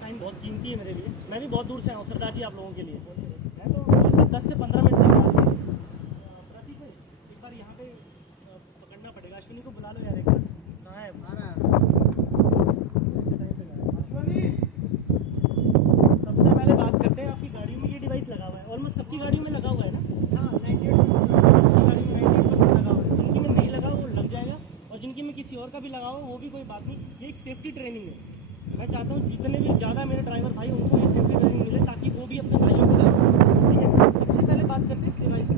Time बहुत कीमती है मेरे लिए। मैं भी बहुत दूर से आया हूँ सरदार जी आप लोगों के लिए। मैं तो 10 से 15 मिनट से प्रतीक है, एक बार यहाँ पे पकड़ना पड़ेगा। अश्विनी को बुला लो यार, एक बार कहाँ है अश्विनी। सबसे पहले बात करते हैं, आपकी गाड़ी में ये डिवाइस लगा हुआ है, ऑलमोस्ट सबकी गाड़ियों में लगा हुआ है ना? हाँ, 98% गाड़ी में 98% लगा हुआ है। जिनकी में नहीं लगा वो लग जाएगा, और जिनकी में किसी और का भी लगा हो वो भी कोई बात नहीं। ये एक सेफ्टी ट्रेनिंग है। मैं चाहता हूँ जितने भी ज़्यादा मेरे ड्राइवर भाई उनको ये सेफ्टी ट्रेनिंग मिले, ताकि वो भी अपने भाइयों को दे सकें। ठीक है, सबसे पहले बात करते हैं इस डिवाइस की।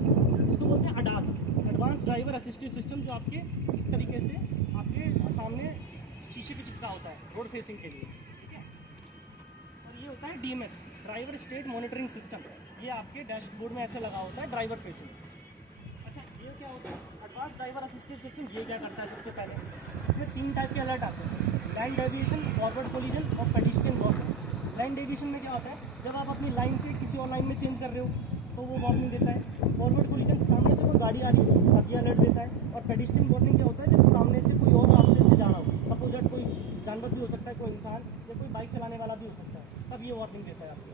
इसको बोलते हैं ADAS, advance driver assistive system, जो आपके इस तरीके से आपके सामने शीशे पे चिपका होता है रोड फेसिंग के लिए। ठीक है, और ये होता है DMS, driver state monitoring system. ये आपके डैशबोर्ड में ऐसे लगा होता है ड्राइवर फेसिंग। अच्छा, ये क्या होता है एडवांस ड्राइवर असिस्टिव सिस्टम? ये क्या करता है? सबसे पहले इसमें 3 टाइप के अलर्ट आते हैं, लैंड डेविएशन, फॉरवर्ड कोलिजन और पेडिस्ट्रियन वार्निंग। लैंड डेविएशन में क्या होता है, जब आप अपनी लाइन से किसी और लाइन में चेंज कर रहे हो तो वो वार्निंग देता है। फॉरवर्ड कोलिजन, सामने से कोई गाड़ी आ रही है तब ये अलर्ट देता है। और पेडिस्ट्रियन वार्निंग क्या होता है, जब सामने से कोई और रास्ते से जा रहा हो, सपोज दैट कोई जानवर भी हो सकता है, कोई इंसान या कोई बाइक चलाने वाला भी हो सकता है, तब ये वार्निंग देता है आपको।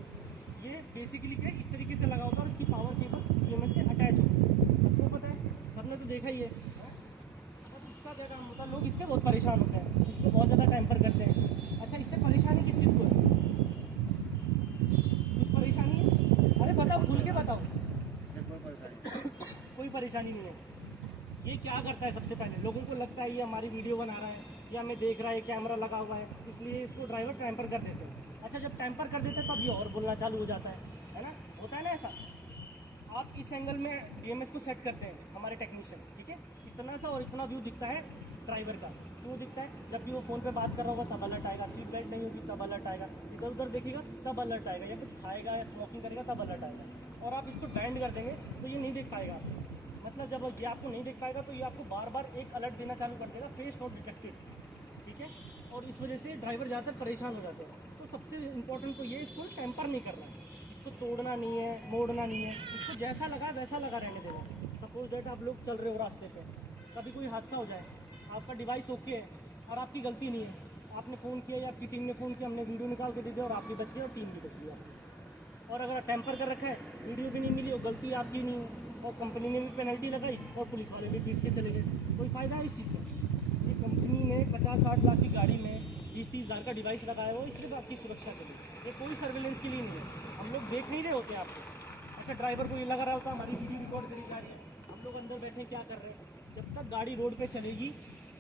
ये बेसिकली क्या इस तरीके से लगा होता है और इसकी पावर केबल DMS से अटैच होती है। सबको पता है, सबने तो देखा ही है। इसका क्या काम होता है, लोग इससे बहुत परेशान होते हैं, इससे बहुत ज़्यादा टैंपर करते हैं। अच्छा, इससे परेशानी किस किस को है? कुछ परेशानी है? अरे बताओ, खुल के बताओ। कोई परेशानी नहीं है। ये क्या करता है, सबसे पहले लोगों को लगता है ये हमारी वीडियो बना रहा है या हमें देख रहा है, कैमरा लगा हुआ है, इसलिए इसको ड्राइवर टैंपर कर देते हैं। अच्छा, जब टैंपर कर देते हैं तब ये और बोलना चालू हो जाता है ना? होता है ना ऐसा? आप इस एंगल में DMS को सेट करते हैं हमारे टेक्नीशियन। ठीक है, इतना सा और इतना व्यू दिखता है ड्राइवर का। क्यों दिखता है? जब भी वो फ़ोन पे बात कर रहा होगा तब अलर्ट आएगा, सीट बेल्ट नहीं होगी तब अलर्ट आएगा, इधर उधर देखेगा तब अलर्ट आएगा, या कुछ खाएगा या स्मोकिंग करेगा तब अलर्ट आएगा। और आप इसको बैंड कर देंगे तो ये नहीं देख पाएगा आपको। मतलब जब ये आपको नहीं देख पाएगा तो ये आपको बार बार एक अलर्ट देना चालू कर देगा, फेस नॉट डिटेक्टेड। ठीक है, और इस वजह से ड्राइवर ज़्यादातर परेशान हो जाते हैं। तो सबसे इंपॉर्टेंट तो ये, इसको टैंपर नहीं करना है, इसको तोड़ना नहीं है, मोड़ना नहीं है, इसको जैसा लगा वैसा लगा रहने देना। सपोज दैट आप लोग चल रहे हो रास्ते पे, कभी कोई हादसा हो जाए, आपका डिवाइस ओके है और आपकी गलती नहीं है, आपने फ़ोन किया या आपकी टीम ने फ़ोन किया, हमने वीडियो निकाल के दे दिया और आप भी बच गए और टीम भी बच गई आपकी। और अगर टैंपर कर रखा है, वीडियो भी नहीं मिली और गलती आपकी नहीं है, और कंपनी ने भी पेनल्टी लगाई और पुलिस वाले भी पीट के चले गए, कोई फ़ायदा है इस चीज़ का? ये कंपनी ने 50-60 लाख की गाड़ी में 20-30 हज़ार का डिवाइस लगाया हो, सिर्फ आपकी सुरक्षा के लिए, ये कोई सर्विलेंस के लिए नहीं है। हम लोग देख नहीं रहे होते आपको। अच्छा, ड्राइवर को ये लगा रहा होता हमारी वीडियो रिकॉर्ड करी जा रही है, हम लोग अंदर बैठे क्या कर रहे हैं। जब तक गाड़ी रोड पे चलेगी,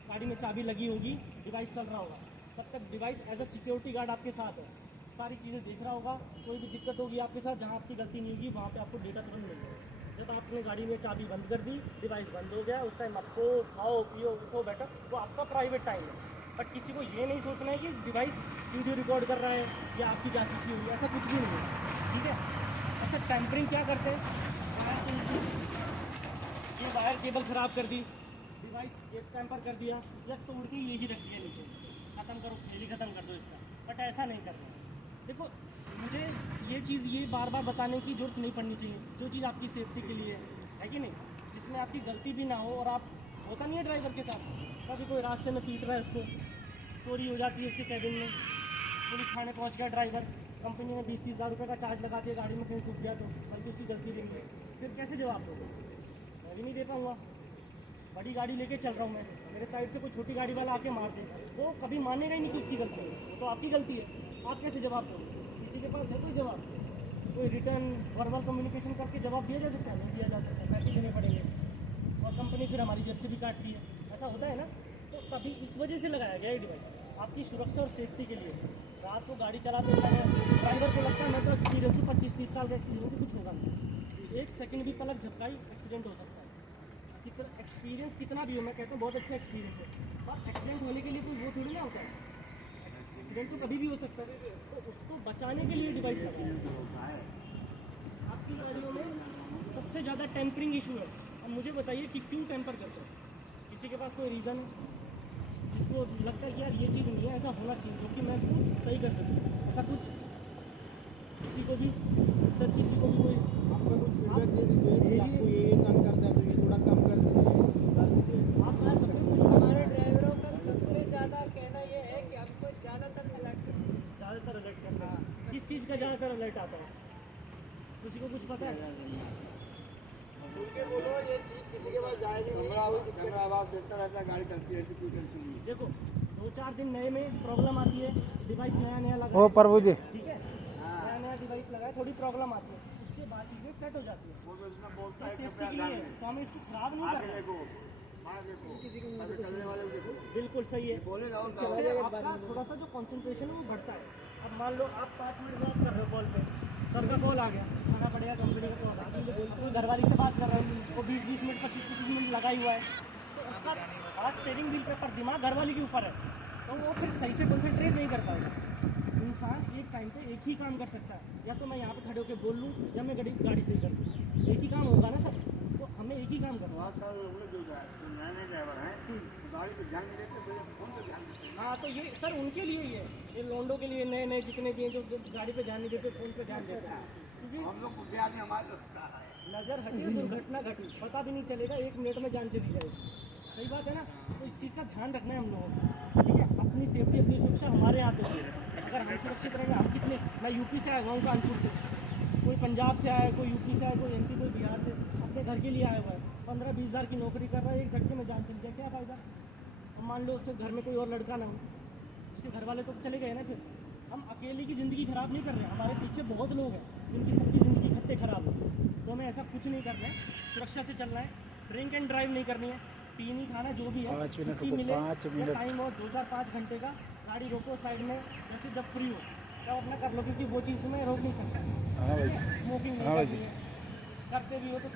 गाड़ी में चाबी लगी होगी, डिवाइस चल रहा होगा, तब तक device as a security guard आपके साथ है, सारी चीज़ें देख रहा होगा। कोई भी दिक्कत होगी आपके साथ, जहाँ आपकी गलती नहीं होगी वहाँ पे आपको डेटा तुरंत मिल जाएगा। जब आपने गाड़ी में चाबी बंद कर दी, डिवाइस बंद हो गया, उस टाइम आपको खाओ पियो उठो बैठो, वो आपका प्राइवेट टाइम है। बट किसी को ये नहीं सोचना है कि डिवाइस वीडियो रिकॉर्ड कर रहा है या आपकी जासूसी हुई है, ऐसा कुछ भी नहीं है। ठीक है। अच्छा, टैंपरिंग क्या करते हैं, ये वायर केबल ख़राब कर दी, डिवाइस ये टैंपर कर दिया या तोड़ के यही रख दिया नीचे, ख़त्म करो, खेल ही ख़त्म कर दो इसका। बट ऐसा नहीं करना। देखो, मुझे ये चीज़ ये बार बार बताने की ज़रूरत नहीं पड़नी चाहिए, जो चीज़ आपकी सेफ्टी के लिए है कि नहीं, जिसमें आपकी गलती भी ना हो। और आप, होता नहीं है ड्राइवर के साथ, कभी कोई रास्ते में पीट रहा है उसको, चोरी हो जाती है उसके कैबिन में, पुलिस थाने पहुंच गया ड्राइवर, कंपनी ने 20-30 हज़ार रुपये का चार्ज लगा दिया, गाड़ी में कहीं टूट गया तो, बल्कि उसकी गलती नहीं है, फिर कैसे जवाब दोगे? मैं भी नहीं दे पाऊँगा। बड़ी गाड़ी लेके चल रहा हूँ मैं, मेरे साइड से कोई छोटी गाड़ी वाला आके मार दे, वो कभी मानेगा ही नहीं कि उसकी गलती है, वो तो आपकी गलती है। आप कैसे जवाब दोगे? किसी के पास है कोई जवाब? कोई रिटर्न वर्बल कम्युनिकेशन करके जवाब दिया जा सकता है? नहीं दिया जा सकता, पैसे देने पड़ेंगे और कंपनी फिर हमारी जेब से भी काटती है। ऐसा होता है ना? तो तभी इस वजह से लगाया गया ये डिवाइस, आपकी सुरक्षा और सेफ्टी के लिए। रात को गाड़ी चलाते समय ड्राइवर को लगता है मैं तो एक्सपीरियंस हूँ, 25-30 साल का एक्सपीरियंस है, कुछ होगा नहीं, 1 सेकंड भी पलक झपकाई एक्सीडेंट हो सकता है। एक्सपीरियंस कितना भी हो, मैं कहता हूँ बहुत अच्छा एक्सपीरियंस है, और एक्सीडेंट होने के लिए कोई वो थोड़ी ना होता है, एक्सीडेंट तो कभी भी हो सकता है। तो उसको बचाने के लिए डिवाइस लगाया है। आपकी गाड़ियों में सबसे ज़्यादा टेम्परिंग इशू है। अब मुझे बताइए कि क्यों टेम्पर करते हैं? किसी के पास कोई रीज़न है जिसको लगता है कि यार ये चीज़ नहीं है, ऐसा होना चाहिए जो कि मैं इसको सही कर सकूँ, ऐसा कुछ किसी को भी? सर किसी को भी कोई आपका कुछ फीडबैक दे दीजिए, आपको ये काम करता है तो ये थोड़ा कम कर दीजिए, इसको सुधार दीजिए। आप यार सब कुछ हमारे ड्राइवरों का सबसे ज़्यादा कहना ये है कि हमको ज़्यादातर अलर्ट करना। ज़्यादातर अलर्ट करना चीज़ का ज़्यादातर अलर्ट आता है, किसी को कुछ पता है? उनके बोलो ये चीज़ किसी के पास जाएगी नहीं। कैमरा आवाज़ देता रहता है, गाड़ी चलती रहती है, कोई टेंशन नहीं। देखो 2-4 दिन नए में प्रॉब्लम आती है, डिवाइस नया नया लगा ओ है, प्रभु जी, ठीक है, नया नया डिवाइस लगा है, थोड़ी प्रॉब्लम आती है, उसके बाद चीज़ें सेट हो जाती है। वो तो इतना बोलता है कि सेफ्टी के लिए तो हमें इसको खराब नहीं आगे करना। देखो, वहाँ देखो, अभी चलने वाले को देखो, बिल्कुल सही है। बोलेगा और इससे आपका थोड़ा सा जो कंसंट्रेशन है वो बढ़ता है। अब मान लो आप 5 मिनट बात कर रहे हो कॉल पे, सर का कॉल आ गया, खाना पड़ेगा कंपनी का कॉल आ गया, कोई घरवाली से बात कर रहे हो, वो 20-20 मिनट 25-25 मिनट लगा ही हुआ है, तो उसका हाथ स्टेयरिंग व्हील पे पर दिमाग घरवाली के ऊपर है, तो वो फिर सही से कंसंट्रेट नहीं कर पाएगा। इंसान एक टाइम पे एक ही काम कर सकता है, या तो मैं यहाँ पे खड़े होकर बोल लूँ या मैं गाड़ी से ही कर दूँ, एक ही काम होगा ना सर, तो हमें एक ही काम करना है। वहाँ का लोग जो नए नए ड्राइवर हैं, गाड़ी पे ध्यान नहीं देते, भैया फोन पे ध्यान देते हैं। हाँ, तो ये सर उनके लिए ही है, ये लोंडो के लिए नए नए जितने भी हैं जो गाड़ी पे ध्यान नहीं देते, फोन पे ध्यान देते हैं, क्योंकि हम लोग बुढ़े आदमी हमारे लगता है। नज़र हटी दुर्घटना घटी, पता भी नहीं चलेगा, 1 मिनट में जान चली जाएगी। सही बात है ना, तो इस चीज़ का ध्यान रखना है हम लोगों को, ठीक है। अपनी सेफ्टी अपनी सुरक्षा हमारे हाथ होती है, अगर हम सुरक्षित रहेंगे। हम कितने, मैं यूपी से आया हुआ हूँ, कानपुर से, कोई पंजाब से आया है, कोई यूपी से आया, कोई एमपी, कोई बिहार से, अपने घर के लिए आया हुआ है, 15-20 हज़ार की नौकरी कर रहा है, एक झटके में जान चली जाए, क्या फ़ायदा। अब मान लो उसके घर में कोई और लड़का ना हो, उसके घर वाले तो चले गए ना, फिर हम अकेले की ज़िंदगी ख़राब नहीं कर रहे हैं, हमारे पीछे बहुत लोग हैं जिनकी सबकी ज़िंदगी खत्ते ख़राब हो, तो हमें ऐसा कुछ नहीं करना है, सुरक्षा से चलना है, ड्रिंक एंड ड्राइव नहीं करनी है, पी नहीं खाना, जो भी है 5 मिनट छुट्टी रुको, मिले 5 या मिनट। टाइम हो 2-4-5 घंटे का, गाड़ी रोको साइड में, जैसे जब फ्री हो तब अपना कर लो, क्योंकि वो चीज़ तुम्हें रोक नहीं सकता। हाँ भाई, स्मोकिंग हाँ नहीं भाई। करनी है, करते भी हो तो